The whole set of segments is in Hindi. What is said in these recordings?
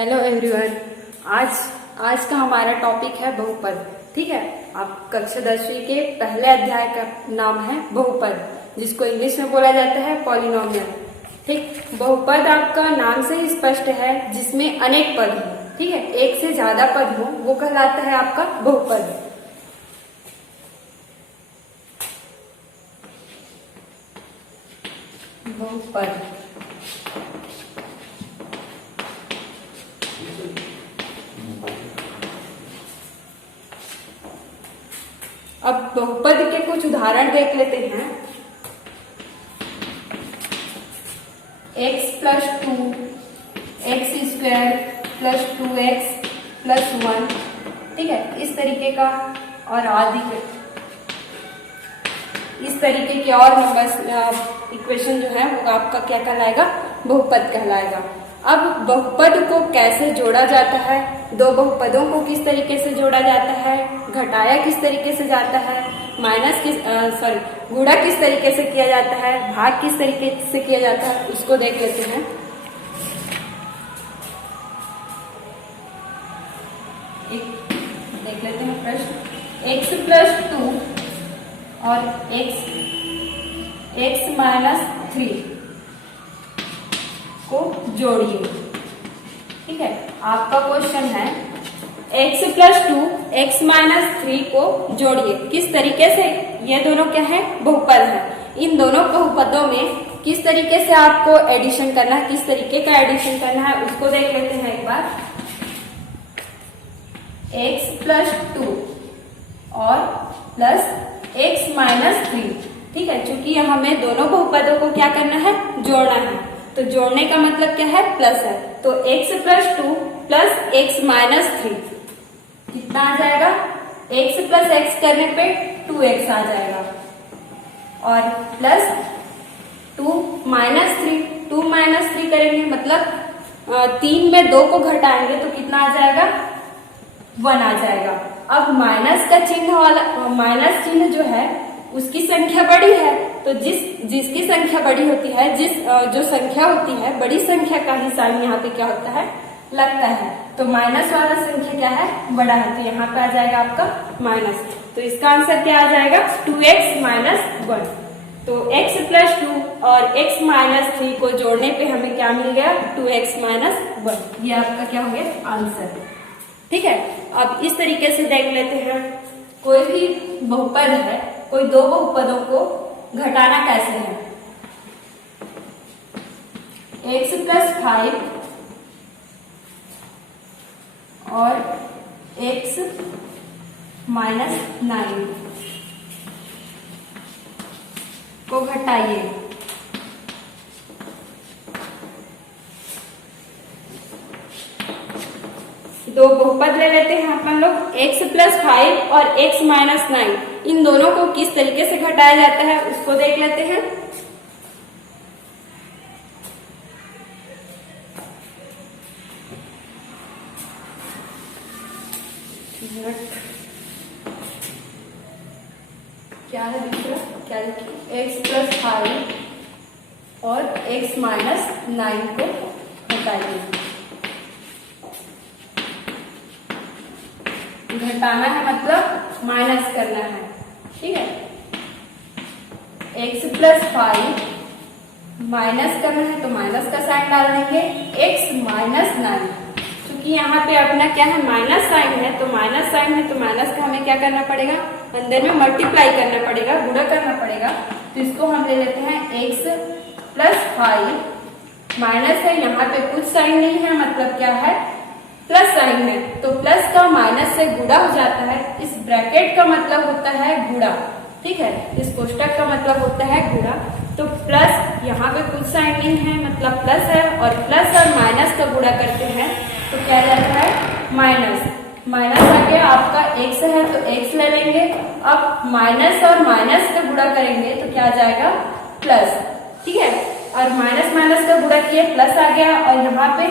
Hello everyone. आज का हमारा टॉपिक है बहुपद। ठीक है, आप कक्षा 10वीं के पहले अध्याय का नाम है बहुपद, जिसको इंग्लिश में बोला जाता है पॉलिनोमियल। ठीक, बहुपद आपका नाम से ही स्पष्ट है, जिसमें अनेक पद हो। ठीक है, एक से ज्यादा पद हो वो कहलाता है आपका बहुपद। बहुपद अब बहुपद के कुछ उदाहरण देख लेते हैं। x plus 2 x square plus 2x plus 1। ठीक है, इस तरीके का और आदि इस तरीके के और नंबर्स इक्वेशन जो है वो आपका क्या कहलाएगा, बहुपद कहलाएगा। अब बहुपद को कैसे जोड़ा जाता है, दो बहुपदों को किस तरीके से जोड़ा जाता है, घटाया किस तरीके से जाता है, गुणा किस तरीके से किया जाता है, भाग किस तरीके से किया जाता है, उसको देख लेते हैं। देख लेते हैं प्रश्न। x प्लस 2 और x माइनस 3 को जोड़िए। ठीक है, आपका क्वेश्चन है x प्लस 2 एक्स माइनस 3 को जोड़िए। किस तरीके से? ये दोनों क्या है, बहुपद है। इन दोनों बहुपदों में किस तरीके से आपको एडिशन करना है, किस तरीके का एडिशन करना है, उसको देख लेते हैं एक बार। x प्लस 2 और प्लस x माइनस 3। ठीक है, चूंकि हमें दोनों बहुपदों को क्या करना है, जोड़ना है, तो जोड़ने का मतलब क्या है, प्लस है। तो x plus 2 plus x minus 3 कितना आ जाएगा, x प्लस x करने पे 2x आ जाएगा, और प्लस 2 माइनस 3 करेंगे मतलब 3 में 2 को घटाएंगे तो कितना आ जाएगा, 1 आ जाएगा। अब माइनस का चिन्ह वाला, माइनस चिन्ह जो है उसकी संख्या बड़ी है, तो जिसकी संख्या बड़ी होती है, जो संख्या होती है, बड़ी संख्या का ही साइन यहाँ पे क्या होता है, लगता है। तो माइनस वाला संख्या क्या है, बड़ा है, तो यहाँ पे आ जाएगा आपका माइनस। तो इसका आंसर क्या आ जाएगा, 2x माइनस 1। तो x प्लस 2 और x माइनस 3 को जोड़ने पे हमें क्या मिल गया, 2x माइनस 1। ये आपका क्या हो गया, आंसर। ठीक है, अब इस तरीके से देख लेते हैं। कोई भी बहुपद है, कोई दो बहुपदों को घटाना कैसे है। x प्लस 5 और x माइनस 9 को घटाइए। दो बहुपद ले लेते हैं अपन लोग, x प्लस 5 और x माइनस 9। इन दोनों को किस तरीके से घटाया जाता है उसको देख लेते हैं। क्या है दूसरा, क्या लिखिए, x प्लस 5 और x माइनस 9 को घटाइए। घटाना है मतलब माइनस करना है। ठीक है, x प्लस 5 माइनस करना है तो माइनस का साइन डाल देंगे, x माइनस 9। क्योंकि यहाँ पे अपना क्या है, माइनस साइन है, तो माइनस साइन है तो माइनस का हमें क्या करना पड़ेगा, अंदर में मल्टीप्लाई करना पड़ेगा, गुणा करना पड़ेगा। तो इसको हम ले लेते हैं x प्लस 5 माइनस है, यहाँ पे कुछ साइन नहीं है, मतलब क्या है, प्लस साइन है, तो प्लस का माइनस से गुणा हो जाता है। इस ब्रैकेट का मतलब होता है गुणा। ठीक है, इस कोष्टक का मतलब होता है गुणा। तो प्लस, यहाँ पे कुछ साइन नहीं है, मतलब प्लस है, और प्लस और माइनस का गुणा करते हैं तो क्या जाता है, माइनस। माइनस आ गया, आपका x है तो x ले लेंगे। अब माइनस और माइनस का गुणा करेंगे तो क्या आ जाएगा, प्लस। ठीक है, और माइनस माइनस का गुणा किए, प्लस आ गया, और यहाँ पे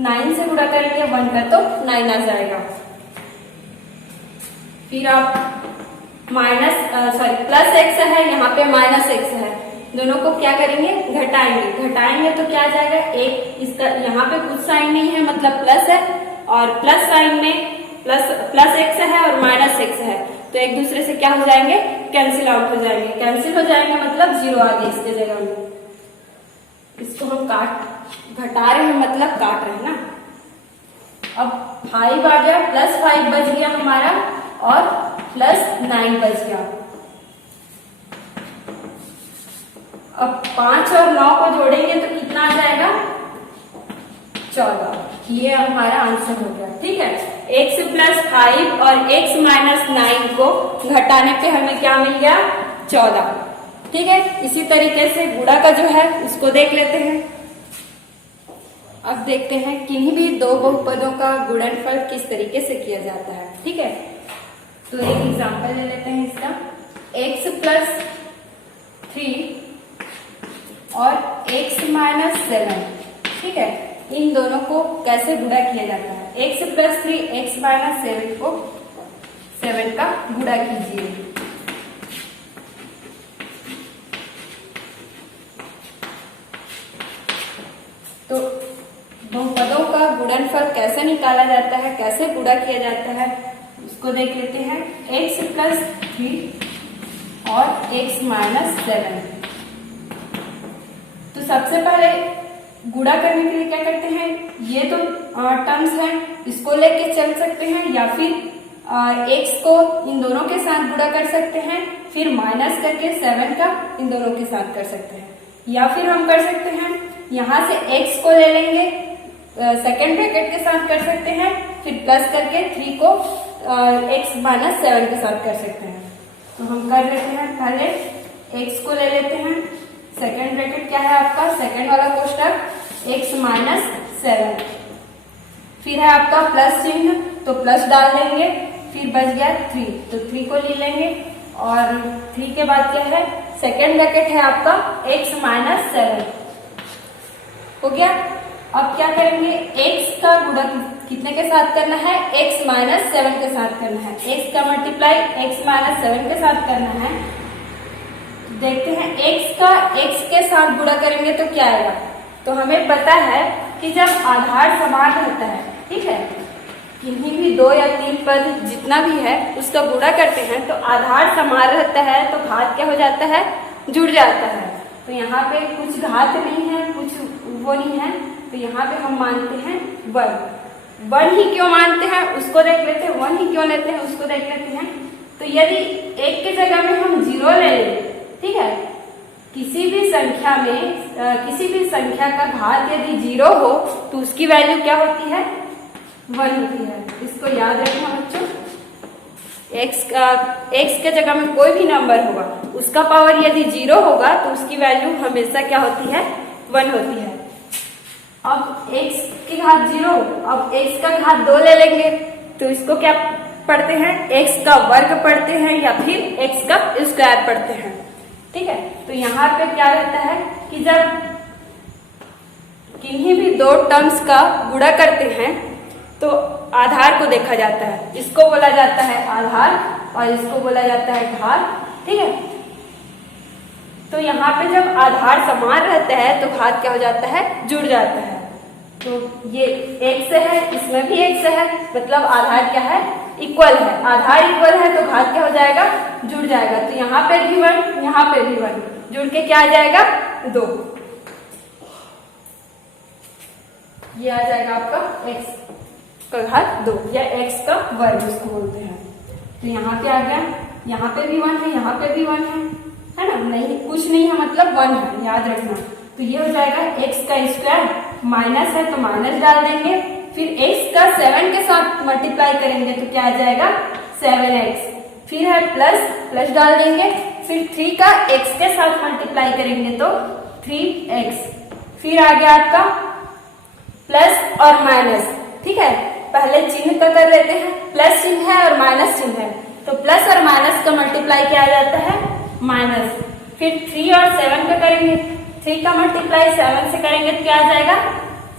9 से गुणा करेंगे 1 का तो 9 आ जाएगा। फिर आप प्लस x है, यहाँ पे माइनस x है, दोनों को क्या करेंगे, घटाएंगे। घटाएंगे तो क्या आ जाएगा, एक इसका यहाँ पे कुछ साइन नहीं है मतलब प्लस है, और प्लस साइन में प्लस एक्स है और माइनस एक्स है, तो एक दूसरे से क्या हो जाएंगे, कैंसिल आउट हो जाएंगे। कैंसिल हो जाएंगे मतलब जीरो आ गया इसके जगह में। इसको हम घटा रहे हैं मतलब काट रहे हैं ना। अब 5 आ गया, +5 बच गया हमारा और +9 बच गया। अब 5 और 9 को जोड़ेंगे तो कितना आ जाएगा, 14। ये हमारा आंसर हो गया। ठीक है, x + 5 और x - 9 को घटाने पे हमें क्या मिल गया, 14। ठीक है, इसी तरीके से गुणा का जो है उसको देख लेते हैं। अब देखते हैं किन्हीं भी दो बहुपदों का गुणनफल किस तरीके से किया जाता है। ठीक है, तो एक एग्जांपल ले लेते हैं इसका। x + 3 और x - 7। ठीक है, इन दोनों को कैसे गुणा किया जाता है। x + 3 x - 7 को 7 का गुणा कीजिए। तो बहुपदों का गुणनफल कैसे निकाला जाता है, कैसे गुणा किया जाता है उसको देख लेते हैं। x + 3 और x - 7। तो सबसे पहले गुणा करने के लिए क्या करते हैं, ये तो टर्म्स हैं, इसको लेके चल सकते हैं, या फिर x को इन दोनों के साथ गुणा कर सकते हैं, फिर माइनस करके 7 का इन दोनों के साथ कर सकते हैं, या फिर हम कर सकते हैं यहाँ से x को ले लेंगे, सेकेंड ब्रैकेट के साथ कर सकते हैं, फिर प्लस करके 3 को x - 7 के साथ कर सकते हैं। तो हम कर लेते हैं, पहले x को ले लेते हैं, सेकेंड ब्रैकेट क्या है आपका, सेकेंड वाला कोष्टक x - 7, फिर है आपका प्लस चिन्ह तो प्लस डाल देंगे, फिर बच गया 3 तो 3 को ले लेंगे, और 3 के बाद क्या है, सेकेंड ब्रैकेट है आपका x - 7 हो गया। अब क्या करेंगे, x का गुणा कितने के साथ करना है, x - 7 के साथ करना है। x का मल्टीप्लाई x - 7 के साथ करना है। देखते हैं x का x के साथ गुणा करेंगे तो क्या आएगा। तो हमें पता है कि जब आधार समान रहता है, ठीक है, किन्हीं भी 2 या 3 पद जितना भी है उसका गुणा करते हैं तो आधार समान रहता है, तो घात क्या हो जाता है, जुड़ जाता है। तो यहाँ पे कुछ घात नहीं है, कुछ वो नहीं है, तो यहाँ पे हम मानते हैं 1 ही क्यों मानते हैं उसको देख लेते हैं, 1 ही क्यों लेते हैं उसको देख लेते हैं। तो यदि 1 के जगह में हम 0 ले लें, ठीक है, किसी भी संख्या का घात यदि 0 हो तो उसकी वैल्यू क्या होती है, 1 होती है। इसको याद रखना बच्चों, x के जगह में कोई भी नंबर होगा उसका पावर यदि 0 होगा तो उसकी वैल्यू हमेशा क्या होती है, 1 होती है। अब x की घात 0, अब x का घात 2 ले लेंगे तो इसको क्या पढ़ते हैं, x का वर्ग पढ़ते हैं या फिर x का स्क्वायर पढ़ते हैं। ठीक है, तो यहाँ पे क्या रहता है कि जब किन्हीं भी 2 टर्म्स का गुणा करते हैं तो आधार को देखा जाता है, इसको बोला जाता है आधार और इसको बोला जाता है घात। ठीक है, तो यहाँ पे जब आधार समान रहता है तो घात क्या हो जाता है, जुड़ जाता है। तो ये x है, इसमें भी x है, मतलब आधार क्या है, इक्वल है। आधार इक्वल है तो घात क्या हो जाएगा, जुड़ जाएगा। तो यहाँ पे भी 1, यहाँ पे भी 1, जुड़ के क्या आ जाएगा, 2। ये आ जाएगा आपका x का घात 2 या x का वर्ग उसको बोलते हैं। तो यहाँ पे आ गया, यहाँ पे भी 1 है, यहाँ पे भी 1 है ना, नहीं कुछ नहीं है मतलब 1 है, याद रखना। तो ये हो जाएगा x का स्क्वायर, माइनस है तो माइनस डाल देंगे, फिर x का 7 के साथ मल्टीप्लाई करेंगे तो क्या आ जाएगा, 7x, फिर है प्लस डाल देंगे, फिर 3 का x के साथ मल्टीप्लाई करेंगे तो 3x, फिर आ गया आपका प्लस और माइनस। ठीक है, पहले चिन्ह का कर लेते हैं, प्लस चिन्ह है और माइनस चिन्ह है, तो प्लस और माइनस का मल्टीप्लाई क्या आ जाता है, माइनस। फिर 3 और 7 का करेंगे, 3 का मल्टीप्लाई 7 से करेंगे तो क्या आ जाएगा,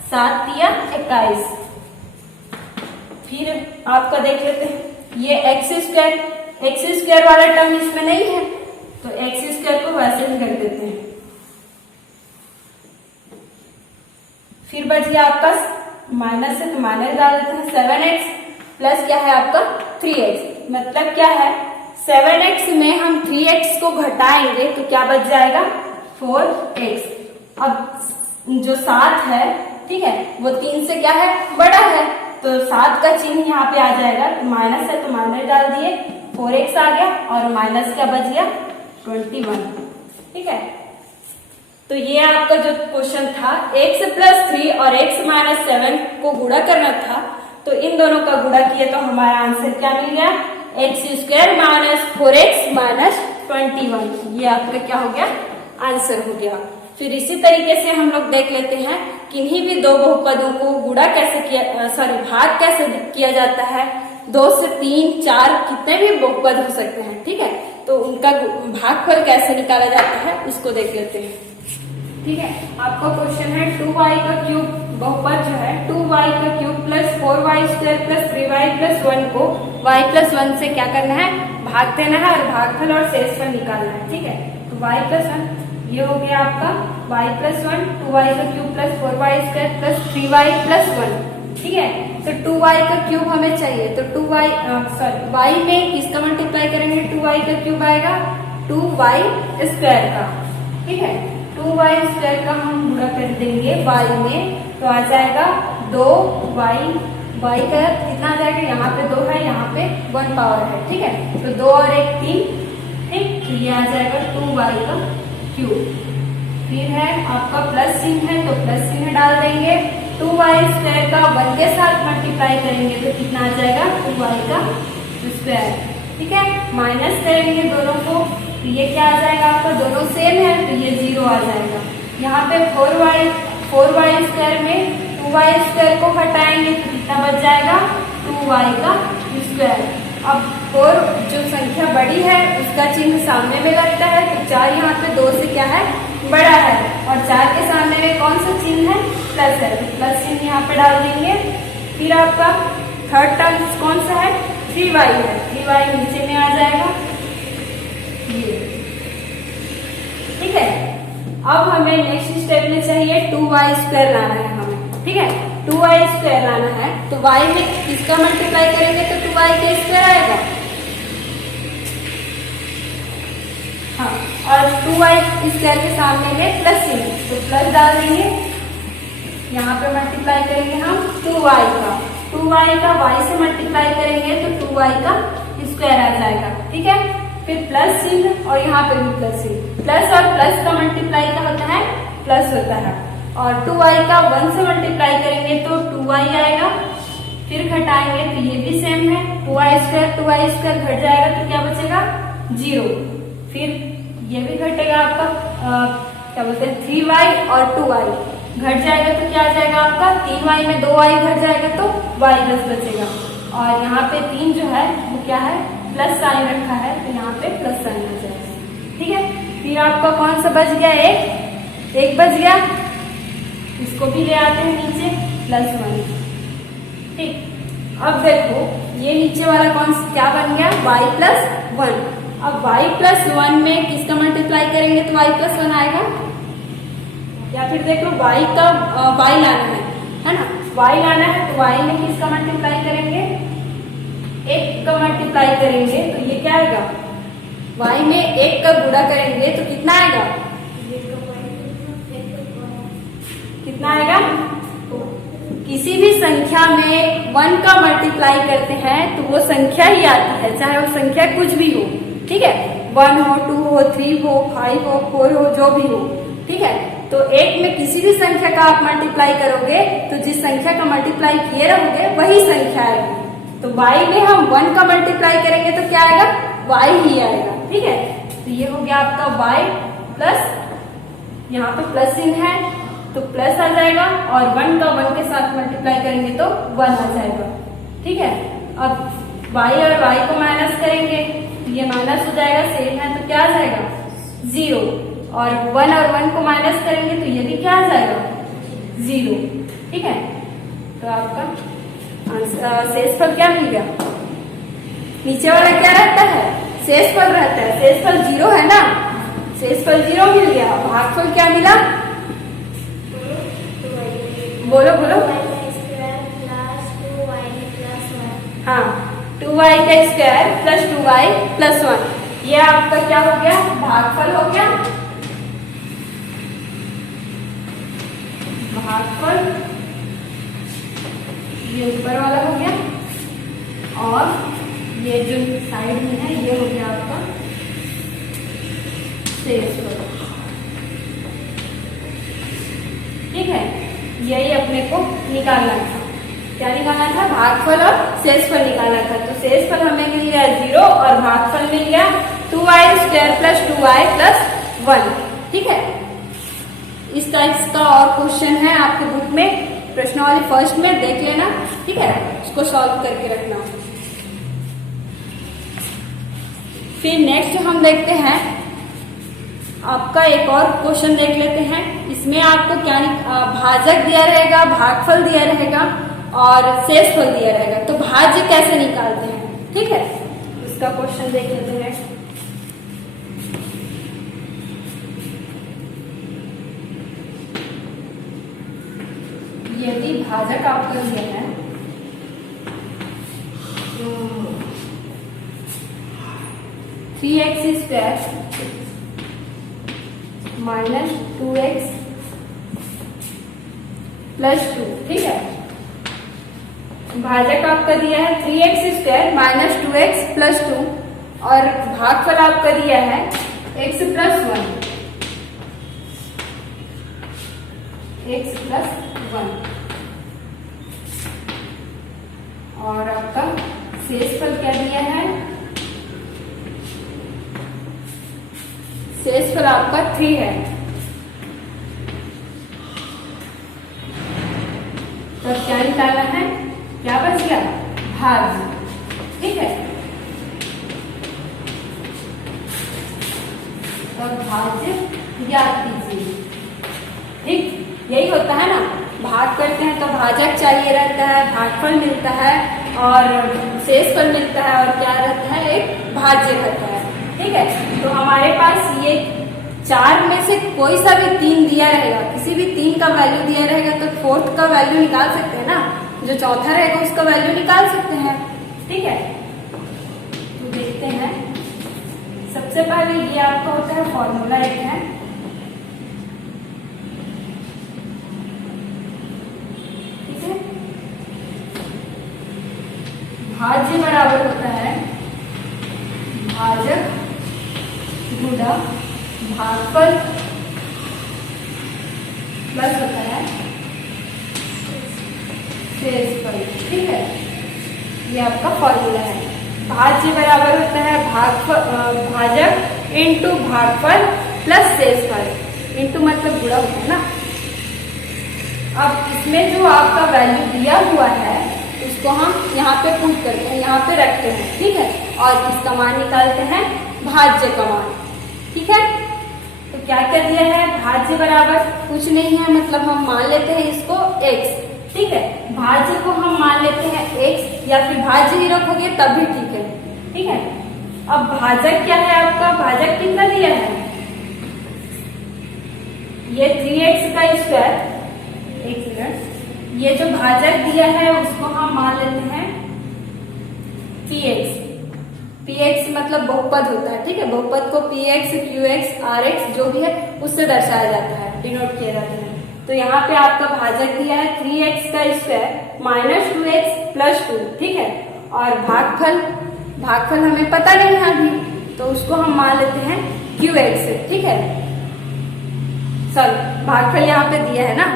7 × 21। फिर आपका देख लेते हैं ये x² वाला टर्म इसमें नहीं है तो x² को वैसे ही रख देते हैं। फिर बच गया आपका माइनस से, तो माइनस डाल देते हैं 7x प्लस क्या है आपका 3x। मतलब क्या है, 7x में हम 3x को घटाएंगे तो क्या बच जाएगा 4x। अब जो 7 है, ठीक है, वो 3 से क्या है बड़ा है, तो 7 का चिन्ह यहाँ पे आ जाएगा, तो माइनस है तो माइनस डाल दिए, 4x आ गया और माइनस क्या बच गया 21। ठीक है, तो ये आपका जो क्वेश्चन था x प्लस 3 और x माइनस 7 को गुणा करना था, तो इन दोनों का गुणा किया तो हमारा आंसर क्या मिल गया, x square minus 4x minus 21। ये आपका क्या हो गया, आंसर हो गया। फिर इसी तरीके से हम लोग देख लेते हैं किन्हीं भी दो बहुपदों को गुणा कैसे किया, भाग कैसे किया जाता है। 2 से 3, 4 कितने भी बहुपद हो सकते हैं, ठीक है, तो उनका भागफल कैसे निकाला जाता है उसको देख लेते हैं। ठीक है, आपका क्वेश्चन है 2y का क्यूब बहुपद जो है 2y का cube plus 4y square plus 3y plus 1 को y प्लस 1 से क्या करना है, भाग देना है और भागफल और शेषफल निकालना है। ठीक है, तो y प्लस 1 ये हो गया आपका y प्लस 1, 2y का cube plus 4y square plus 3y plus 1। ठीक है, तो 2y का क्यूब हमें चाहिए, तो 2y y में किसका मल्टीप्लाई करेंगे, 2y का क्यूब आएगा 2y स्क्वायर का। ठीक है, 2y स्क्वायर का हम गुणा कर देंगे y में, तो आ जाएगा 2y, y का कितना आ जाएगा, यहाँ पे 2 है, यहाँ पे 1 पावर है। ठीक है, तो 2 और 1 3, ठीक, तो ये आ जाएगा 2y का क्यूब। फिर है आपका प्लस चिन्ह है, तो प्लस चिन्ह डाल देंगे, 2y स्क्वायर का 1 के साथ मल्टीप्लाई करेंगे तो कितना आ जाएगा 2y का स्क्वायर। ठीक है, माइनस करेंगे दोनों को, तो ये क्या आ जाएगा आपका, दोनों सेम है तो ये 0 आ जाएगा। यहाँ पे 4y स्क्वायर में 2y स्क्वायर को हटाएंगे तो कितना बच जाएगा 2y का स्क्वायर। अब 4 जो संख्या बड़ी है उसका चिन्ह सामने में लगता है, तो 4 यहाँ पे 2 से क्या है बड़ा है, और 4 के सामने में कौन सा चिन्ह है, प्लस है, तो प्लस चिन्ह यहाँ पे डाल देंगे। फिर आपका थर्ड टर्म कौन सा है, 3y है, 3y नीचे में आ जाएगा ये। ठीक है, अब हमें नेक्स्ट स्टेप में चाहिए 2y स्क्वायर लाना है हमें। ठीक है, 2y स्क्वायर लाना है, तो y में किसका मल्टीप्लाई करेंगे तो 2y का स्क्वायर आएगा। हाँ, और 2y स्क्वायर के सामने में प्लस चिन्ह, तो प्लस डाल देंगे, यहाँ पे मल्टीप्लाई करेंगे हम 2y का, 2y का y से मल्टीप्लाई करेंगे तो 2y का स्क्वायर आ जाएगा। ठीक है, फिर प्लस चिन्ह और यहाँ पे भी प्लस चिन्ह, प्लस और प्लस का मल्टीप्लाई क्या होता है, प्लस होता है, और 2y का 1 से मल्टीप्लाई करेंगे तो 2y आएगा, फिर घटाएंगे तो ये भी सेम है, 2y स्क्वायर घट जाएगा तो क्या बचेगा 0, फिर ये भी घटेगा आपका क्या बोलते हैं 3y और 2y घट जाएगा तो क्या आ जाएगा आपका 3y में 2y घट जाएगा तो y बस बचेगा, और यहाँ पे 3 जो है वो क्या है प्लस साइन रखा है, तो यहाँ पे प्लस साइन आ जाएगा। ठीक है, फिर आपका कौन सा बच गया, एक बच गया, इसको भी ले आते हैं नीचे +1। ठीक, अब देखो ये नीचे वाला कौन सा क्या बन गया y प्लस 1। अब y प्लस 1 में किसका मल्टीप्लाई करेंगे तो y प्लस 1 आएगा, या फिर देख लो y का y लाना है ना, y लाना है तो y में किसका मल्टीप्लाई करेंगे, 1 का मल्टीप्लाई करेंगे तो ये क्या आएगा, y में 1 का गुणा करेंगे तो कितना आएगा, कितना आएगा, किसी भी संख्या में 1 का मल्टीप्लाई करते हैं तो वो संख्या ही आती है, चाहे वो संख्या कुछ भी हो। ठीक है, 1 हो, 2 हो, 3 हो, 5 हो, 4 हो, जो भी हो। ठीक है, तो 1 में किसी भी संख्या का आप मल्टीप्लाई करोगे तो जिस संख्या का मल्टीप्लाई किए रहोगे वही संख्या आएगी, तो y में हम 1 का मल्टीप्लाई करेंगे तो क्या आएगा, y ही आएगा। ठीक है, तो ये हो गया आपका y प्लस, यहाँ पे प्लस चिन्ह है तो प्लस आ जाएगा, और 1 का 1 के साथ मल्टीप्लाई करेंगे तो 1 आ जाएगा। ठीक है, अब y और y को माइनस करेंगे तो ये माइनस हो जाएगा, सेम है तो क्या आ जाएगा 0, और 1 और 1 को माइनस करेंगे तो ये भी क्या आ जाएगा 0। ठीक है, तो आपका शेषफल क्या मिल गया, नीचे वाला क्या रहता है, शेषफल रहता है, शेषफल 0 है ना, शेषफल 0 मिल गया, भागफल क्या मिला बोलो बोलो। हाँ, 2y का स्क्वायर प्लस 2y प्लस 1, ये आपका क्या हो गया, भागफल हो गया। भागफल ये ऊपर वाला हो गया, और ये जो साइड में है ये हो गया आपका शेषफल। ठीक है, यही अपने को निकालना था। क्या निकालना था, भागफल और शेषफल निकालना था। तो शेषफल हमें मिल गया 0 और भागफल मिल गया 2y square plus 2y plus 1। ठीक है, इस टाइप का और क्वेश्चन है आपके बुक में, प्रश्नावली फर्स्ट में, देख लेना। ठीक है, उसको सॉल्व करके रखना। फिर नेक्स्ट हम देखते हैं आपका एक और क्वेश्चन देख लेते हैं। इसमें आपको क्या भाजक दिया रहेगा, भागफल दिया रहेगा और शेषफल दिया रहेगा। तो भाज्य कैसे निकालते हैं, ठीक है, इसका क्वेश्चन देख लेते हैं। यदि भाजक आपका दिया है 3x square minus 2x plus 2, ठीक है, भाजक आपका दिया है 3x square minus 2x plus 2 और भागफल आपका दिया है x प्लस 1, x प्लस 1 और आपका शेषफल क्या दिया है, शेषफल आपका 3 है। तो क्या निकालना है, क्या बच गया, भाज्य। ठीक है, तो भाज्य ज्ञात कीजिए। ठीक, यही होता है ना, भाग करते हैं तो भाजक चाहिए रहता है, भागफल मिलता है और शेषफल मिलता है और क्या रहता है, एक भाज्य रहता है। ठीक है, तो हमारे पास ये 4 में से कोई सा भी 3 दिया रहेगा, किसी भी 3 का वैल्यू दिया रहेगा तो 4th का वैल्यू निकाल सकते हैं ना, जो चौथा रहेगा उसका वैल्यू निकाल सकते हैं। ठीक है, तो देखते हैं। सबसे पहले ये आपका होता है फॉर्मूला एक है, ठीक है, भाज्य बराबर होता है भाजक गुणा भागफल प्लस होता है शेषफल। ठीक है, ये आपका फॉर्मूला है। भाज्य बराबर होता है भाजक इंटू भागफल प्लस शेषफल, इंटू मतलब गुणा होता है ना। अब इसमें जो आपका वैल्यू दिया हुआ है उसको हम यहाँ पे पुट करते हैं, यहाँ पे रखते हैं। ठीक है, और इसका मान निकालते हैं भाज्य का मान। ठीक है, तो क्या कर दिया है, भाज्य बराबर कुछ नहीं है, मतलब हम मान लेते हैं इसको x। ठीक है, भाज्य को हम मान लेते हैं x, या फिर भाज्य ही रखोगे तब भी ठीक है। ठीक है, अब भाजक क्या है आपका, भाजक कितना दिया है, ये 3x का स्क्वायर। एक मिनट, ये जो भाजक दिया है उसको हम मान लेते हैं px। px मतलब बहुपद होता है। ठीक है, बहुपद को px, qx, rx जो भी है उससे दर्शाया जाता है, डिनोट किया जाता है। तो यहाँ पे आपका भाजक दिया है 3x का स्क्वायर माइनस 2x प्लस 2। ठीक है, और भागफल हमें पता नहीं है अभी, तो उसको हम मान लेते हैं qx। ठीक है, सॉरी, भागफल यहाँ पे दिया है ना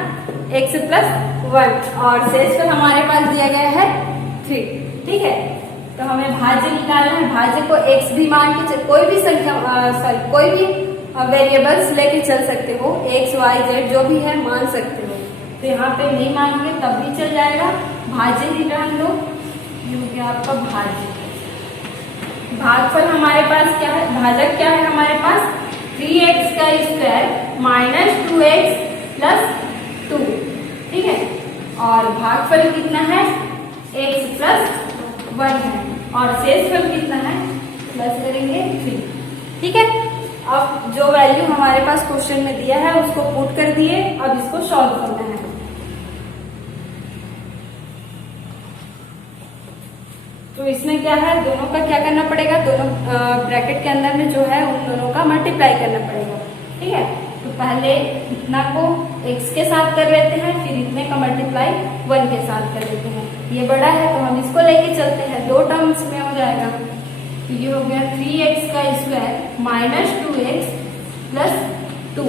x प्लस 1 और शेषफल हमारे पास दिया गया है 3। ठीक है, तो हमें भाज्य निकालना है। भाज्य को x भी मान के कोई भी संख्या कोई भी वेरिएबल्स लेके चल सकते हो, x, y, z जो भी है मान सकते हो। तो यहाँ पे नहीं मानोगे तब भी चल जाएगा, भाज्य ही रहने दो। ये हो गया आपका भाज्य। भागफल हमारे पास क्या है, भाजक क्या है हमारे पास 3x का स्क्वायर माइनस 2x प्लस 2। ठीक है, और भागफल कितना है, x प्लस 1 है और शेषफल कितना है, प्लस करेंगे 3। ठीक है, अब जो वैल्यू हमारे पास क्वेश्चन में दिया है उसको पुट कर दिए, अब इसको सॉल्व करना है। तो इसमें क्या है, दोनों का क्या करना पड़ेगा, दोनों ब्रैकेट के अंदर में जो है उन दोनों का मल्टीप्लाई करना पड़ेगा। ठीक है, तो पहले इतना को x के साथ कर लेते हैं, फिर इतने का मल्टीप्लाई 1 के साथ कर लेते हैं। ये बड़ा है तो हम इसको लेके चलते हैं, 2 टर्म्स में हो जाएगा। तो ये हो गया 3x का स्क्वायर माइनस 2x प्लस 2।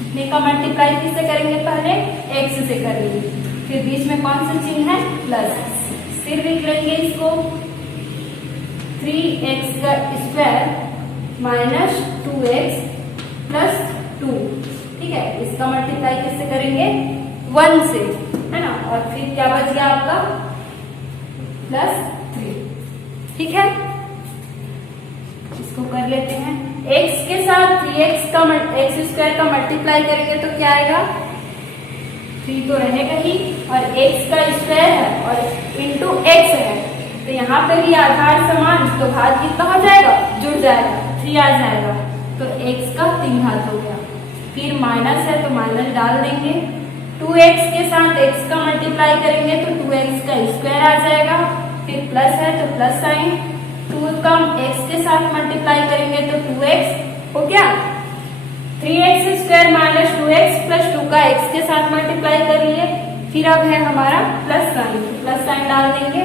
इतने का मल्टीप्लाई किससे करेंगे, पहले x से करेंगे, फिर बीच में कौन सा चिन्ह है, प्लस, फिर लिख लेंगे इसको 3x का स्क्वायर माइनस 2x प्लस 2। ठीक है, इसका मल्टीप्लाई किससे करेंगे, 1 से, है ना, और फिर क्या बच गया आपका, प्लस 3। ठीक है, इसको कर लेते हैं, x के साथ 3x का x स्क्वायर का मल्टीप्लाई करेंगे तो क्या आएगा, 3 तो रहेगा ही, और x का स्क्वायर है और इंटू x है, तो यहाँ पे भी आधार समान, तो घात कितना हो जाएगा, जुड़ जाएगा, 3 आ जाएगा, तो x का 3 घात हो गया। फिर माइनस है तो माइनस डाल देंगे, 2x के साथ x का मल्टीप्लाई करेंगे तो 2x का स्क्वायर आ जाएगा, फिर प्लस है तो प्लस साइन, 2 का x के साथ मल्टीप्लाई करेंगे तो 2x हो गया, 3x square minus 2x plus 2 का x के साथ मल्टीप्लाई कर लिए, फिर अब है हमारा प्लस साइन डाल देंगे,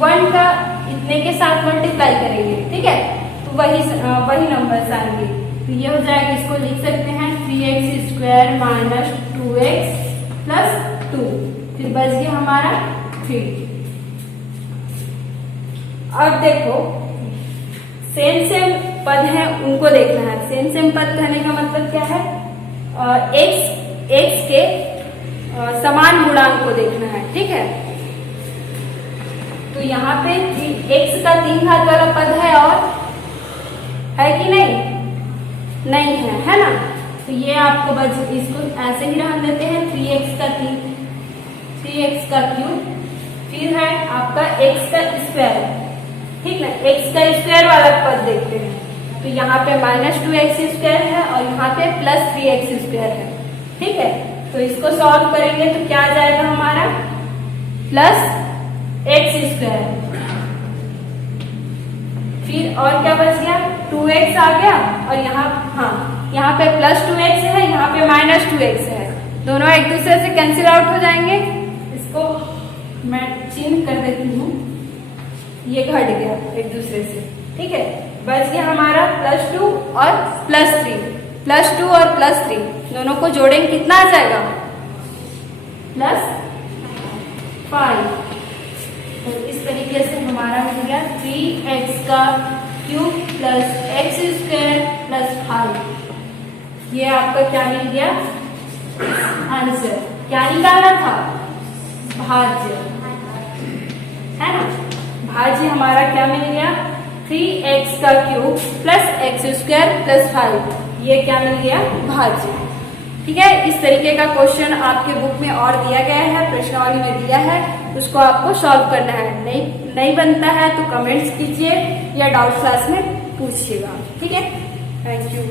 1 का इतने के साथ मल्टीप्लाई करेंगे। ठीक है, तो वही नंबर आएंगे, तो ये हो जाएगा, इसको लिख सकते हैं 3x square minus 2x plus 2, फिर बच गया हमारा 3। अब देखो सेम पद है उनको देखना है, सेम पद कहने का मतलब क्या है, x के समान गुणांक को देखना है। ठीक है, तो यहाँ पे x का 3 घात वाला पद है, और है कि नहीं है ना, तो ये आपको बच, इसको ऐसे ही रहने देते हैं, 3x का क्यूब, फिर है आपका x का स्क्वायर। ठीक ना, x का स्क्वायर वाला पद देखते हैं, तो यहाँ पे माइनस 2x स्क्वायर है और यहाँ पे प्लस 3x स्क्वायर है। ठीक है, तो इसको सॉल्व करेंगे तो क्या आ जाएगा हमारा, प्लस x स्क्वायर, फिर और क्या बच गया, 2x आ गया, और यहाँ पे प्लस 2x है, यहाँ पे माइनस 2x है, दोनों एक दूसरे से कैंसिल आउट हो जाएंगे। इसको मैं चिन्ह कर देती हूँ, ये घट गया एक दूसरे से। ठीक है, बच गया हमारा प्लस 2 और प्लस 3, प्लस 2 और प्लस 3 दोनों को जोड़ेंगे कितना आ जाएगा, प्लस 5। तो इस तरीके से हमारा हो गया 3x का cube plus x square plus 5। ये आपका क्या मिल गया, आंसर। क्या निकालना था, भाज्य, है ना, भाज्य हमारा क्या मिल गया, 3x का cube plus x square plus 5, ये क्या मिल गया, भाज्य। ठीक है, इस तरीके का क्वेश्चन आपके बुक में और दिया गया है, प्रश्नावली में दिया है, उसको आपको सॉल्व करना है। नहीं बनता है तो कमेंट्स कीजिए या डाउट क्लास में पूछिएगा। ठीक है, थैंक यू।